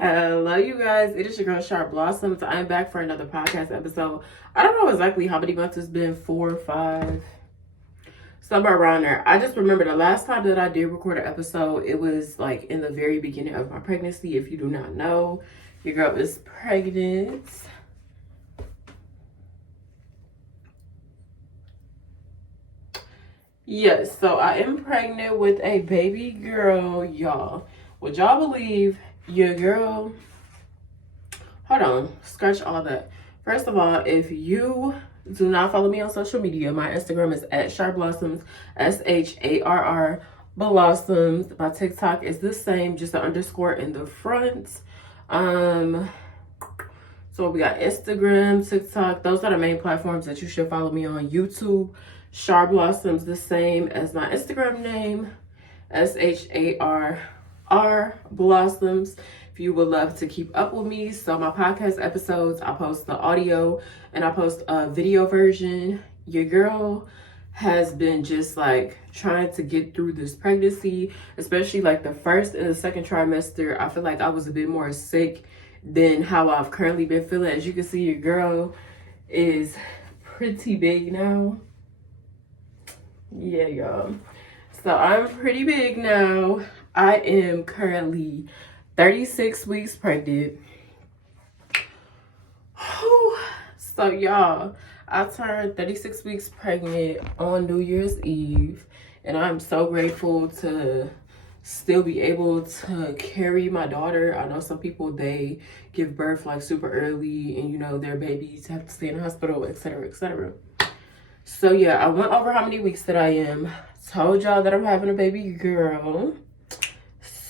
Hello, you guys. It is your girl, Sharrblossoms. I am back for another podcast episode. I don't know exactly how many months it's been, 4 or 5, somewhere around there. I just remember the last time that I did record an episode, it was like in the very beginning of my pregnancy. If you do not know, your girl is pregnant. Yes, so I am pregnant with a baby girl, y'all. Would y'all believe your girl? Hold on, scratch all that. First of all, if you do not follow me on social media, my Instagram is at Sharblossoms, SHARR Blossoms. My TikTok is the same, just an underscore in the front. So we got Instagram, TikTok. Those are the main platforms that you should follow me on. YouTube, Sharblossoms, the same as my Instagram name, SHARR Blossoms. If you would love to keep up with me. So my podcast episodes, I post the audio and I post a video version. Your girl has been just like trying to get through this pregnancy, especially like the first and the second trimester. I feel like I was a bit more sick than how I've currently been feeling. As you can see, your girl is pretty big now. Yeah, y'all. So I'm pretty big now. I am currently 36 weeks pregnant. Whew. So y'all, I turned 36 weeks pregnant on New Year's Eve, and I'm so grateful to still be able to carry my daughter. I know some people, they give birth like super early and their babies have to stay in the hospital, etc., etc. So yeah, I went over how many weeks that I am. Told y'all that I'm having a baby girl.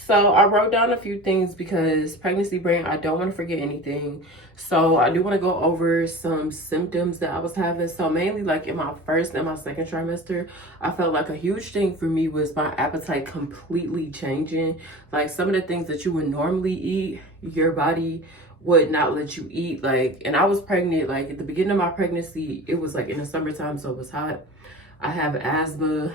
So I wrote down a few things because pregnancy brain, I don't want to forget anything. So I do want to go over some symptoms that I was having. So mainly like in my first and my second trimester, I felt like a huge thing for me was my appetite completely changing. Like some of the things that you would normally eat, your body would not let you eat. Like, and I was pregnant, like at the beginning of my pregnancy, it was like in the summertime, so it was hot. I have asthma,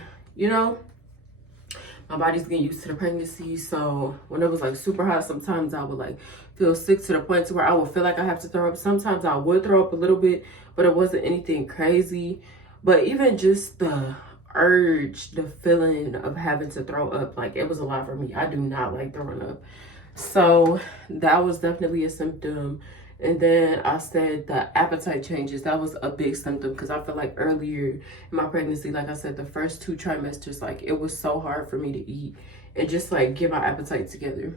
my body's getting used to the pregnancy. So when it was like super hot, sometimes I would like feel sick to the point to where I would feel like I have to throw up. Sometimes I would throw up a little bit, but it wasn't anything crazy. But even just the urge, the feeling of having to throw up, like it was a lot for me. I do not like throwing up. So that was definitely a symptom. And then I said the appetite changes. That was a big symptom because I feel like earlier in my pregnancy, like I said, the first 2 trimesters, like it was so hard for me to eat and just like get my appetite together.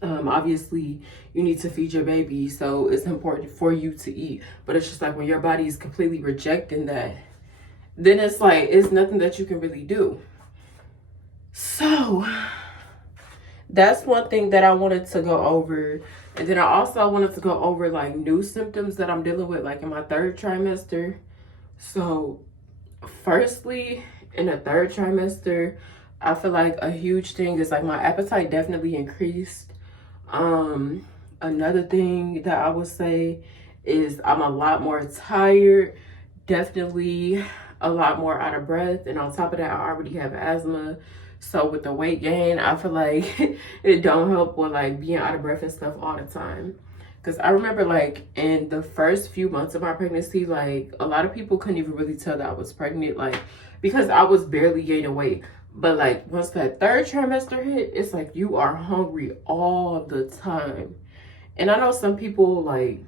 Obviously you need to feed your baby, so it's important for you to eat. But it's just like when your body is completely rejecting that, then it's like it's nothing that you can really do. So that's one thing that I wanted to go over. And then I also wanted to go over like new symptoms that I'm dealing with like in my 3rd trimester. So firstly, in the 3rd trimester, I feel like a huge thing is like my appetite definitely increased. Another thing that I would say is I'm a lot more tired, definitely a lot more out of breath. And on top of that, I already have asthma. So with the weight gain, I feel like it don't help with like being out of breath and stuff all the time. Because I remember like in the first few months of my pregnancy, like a lot of people couldn't even really tell that I was pregnant, like because I was barely gaining weight. But like once that 3rd trimester hit, it's like you are hungry all the time. And I know some people like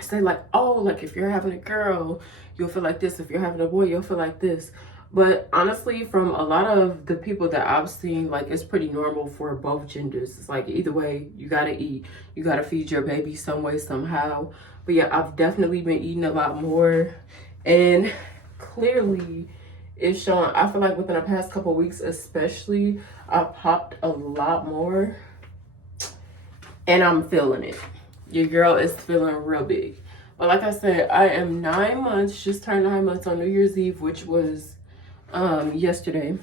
say like, oh, like if you're having a girl, you'll feel like this. If you're having a boy, you'll feel like this. But honestly, from a lot of the people that I've seen, like it's pretty normal for both genders. It's like either way, you gotta eat, you gotta feed your baby some way, somehow. But yeah, I've definitely been eating a lot more, and clearly it's showing. I feel like within the past couple of weeks, especially, I popped a lot more, and I'm feeling it. Your girl is feeling real big. But like I said, I am 9 months, just turned 9 months on New Year's Eve, which was yesterday.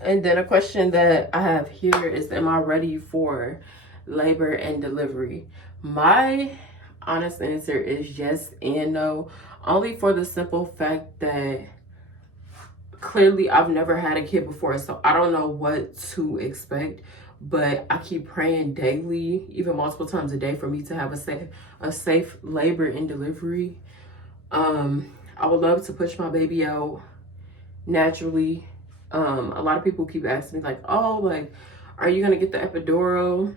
And then a question that I have here is, am I ready for labor and delivery? My honest answer is yes and no, only for the simple fact that clearly I've never had a kid before, so I don't know what to expect, but I keep praying daily, even multiple times a day, for me to have a safe labor and delivery. I would love to push my baby out naturally. A lot of people keep asking me like, oh, like, are you gonna get the epidural?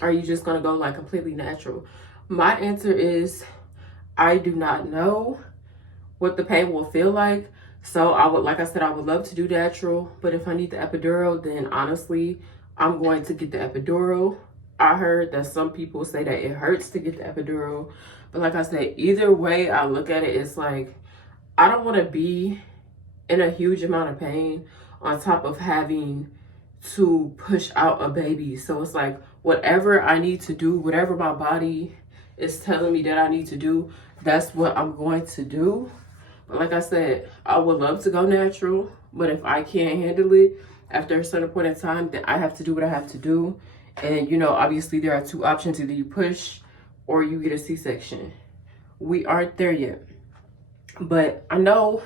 Are you just gonna go like completely natural? My answer is I do not know what the pain will feel like. So like I said, I would love to do natural, but if I need the epidural, then honestly, I'm going to get the epidural. I heard that some people say that it hurts to get the epidural, but like I said, either way I look at it, it's like, I don't want to be in a huge amount of pain on top of having to push out a baby. So it's like, whatever I need to do, whatever my body is telling me that I need to do, that's what I'm going to do. But like I said, I would love to go natural, but if I can't handle it after a certain point in time, then I have to do what I have to do. And you know, obviously there are two options: either you push or you get a C-section. We aren't there yet, but I know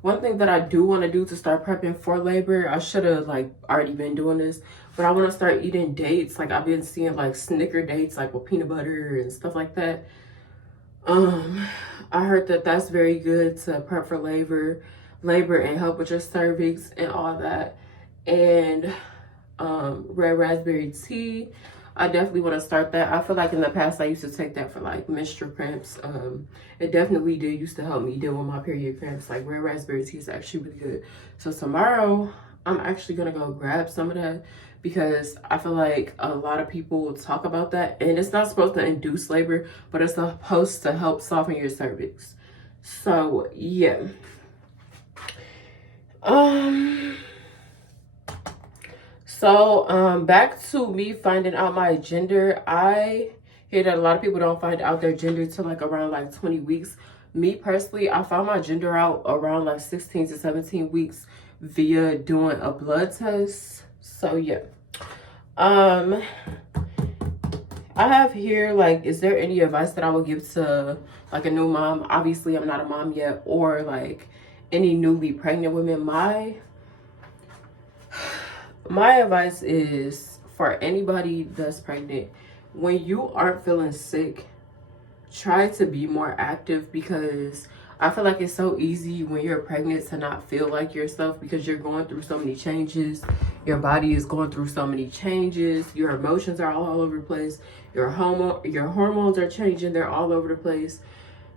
one thing that I do want to do to start prepping for labor, I should have like already been doing this, but I want to start eating dates. Like I've been seeing like Snicker dates, like with peanut butter and stuff like that. I heard that that's very good to prep for labor and help with your cervix and all that. And red raspberry tea, I definitely want to start that. I feel like in the past I used to take that for like menstrual cramps. It definitely did used to help me deal with my period cramps. Like red raspberry tea is actually really good. So tomorrow I'm actually gonna go grab some of that, because I feel like a lot of people talk about that, and it's not supposed to induce labor, but it's supposed to help soften your cervix. So yeah. Back to me finding out my gender. I hear that a lot of people don't find out their gender till like around like 20 weeks. Me personally, I found my gender out around like 16 to 17 weeks via doing a blood test. So yeah. I have here, like, is there any advice that I would give to like a new mom? Obviously I'm not a mom yet, or like any newly pregnant women. My advice is for anybody that's pregnant, when you aren't feeling sick, try to be more active, because I feel like it's so easy when you're pregnant to not feel like yourself, because you're going through so many changes. Your body is going through so many changes. Your emotions are all over the place. Your hormones are changing. They're all over the place.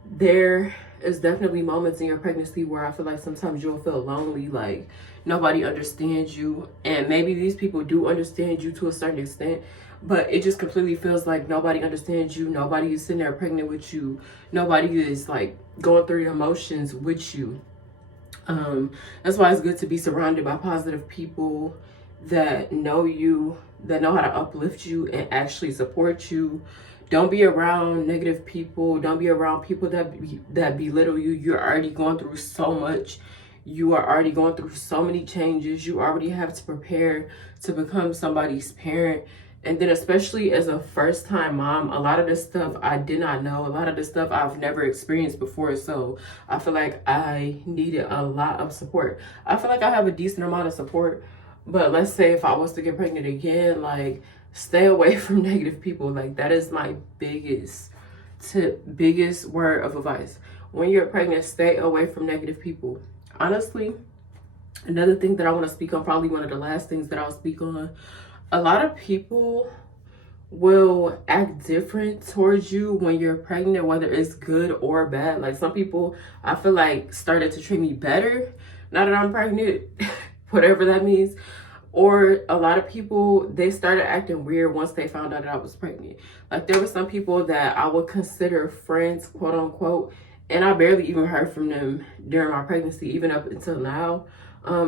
There is definitely moments in your pregnancy where I feel like sometimes you'll feel lonely, like nobody understands you. And maybe these people do understand you to a certain extent, but it just completely feels like nobody understands you. Nobody is sitting there pregnant with you. Nobody is like going through your emotions with you. That's why it's good to be surrounded by positive people that know you, that know how to uplift you and actually support you. Don't be around negative people. Don't be around people that belittle you. You're already going through so much. You are already going through so many changes. You already have to prepare to become somebody's parent. And then especially as a first-time mom, a lot of this stuff I did not know. A lot of this stuff I've never experienced before. So I feel like I needed a lot of support. I feel like I have a decent amount of support. But let's say if I was to get pregnant again, like, stay away from negative people. Like, that is my biggest tip, biggest word of advice. When you're pregnant, stay away from negative people. Honestly, another thing that I want to speak on, probably one of the last things that I'll speak on, a lot of people will act different towards you when you're pregnant, whether it's good or bad. Like, some people, I feel like, started to treat me better now that I'm pregnant, whatever that means. Or a lot of people, they started acting weird once they found out that I was pregnant. Like, there were some people that I would consider friends, quote unquote, and I barely even heard from them during my pregnancy, even up until now.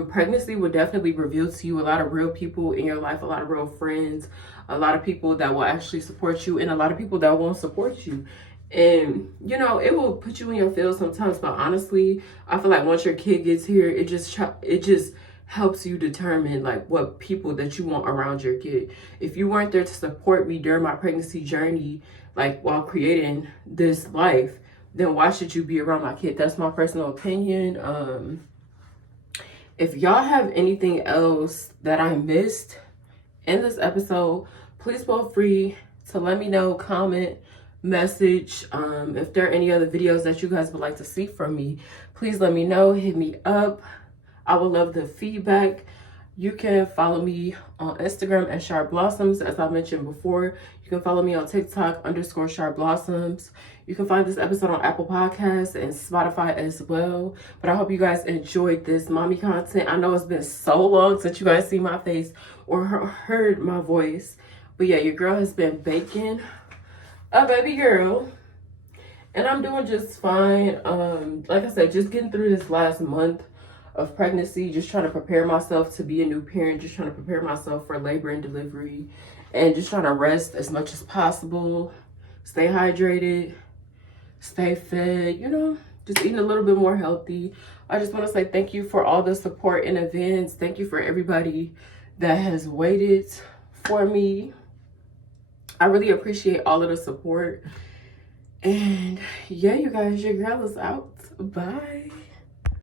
Pregnancy will definitely reveal to you a lot of real people in your life, a lot of real friends, a lot of people that will actually support you, and a lot of people that won't support you. And, you know, it will put you in your feels sometimes, but honestly, I feel like once your kid gets here, it just helps you determine like what people that you want around your kid. If you weren't there to support me during my pregnancy journey, like while creating this life, then why should you be around my kid? That's my personal opinion. If y'all have anything else that I missed in this episode, please feel free to let me know, comment, message. If there are any other videos that you guys would like to see from me, please let me know, hit me up. I would love the feedback. You can follow me on Instagram at Sharblossoms, as I mentioned before. You can follow me on TikTok _Sharblossoms. You can find this episode on Apple Podcasts and Spotify as well. But I hope you guys enjoyed this mommy content. I know it's been so long since you guys see my face or heard my voice. But yeah, your girl has been baking a baby girl. And I'm doing just fine. Like I said, just getting through this last month of pregnancy, just trying to prepare myself to be a new parent, just trying to prepare myself for labor and delivery, and just trying to rest as much as possible, stay hydrated, stay fed, you know, just eating a little bit more healthy. I just want to say thank you for all the support in advance. Thank you for everybody that has waited for me. I really appreciate all of the support. And yeah, you guys, your girl is out. Bye.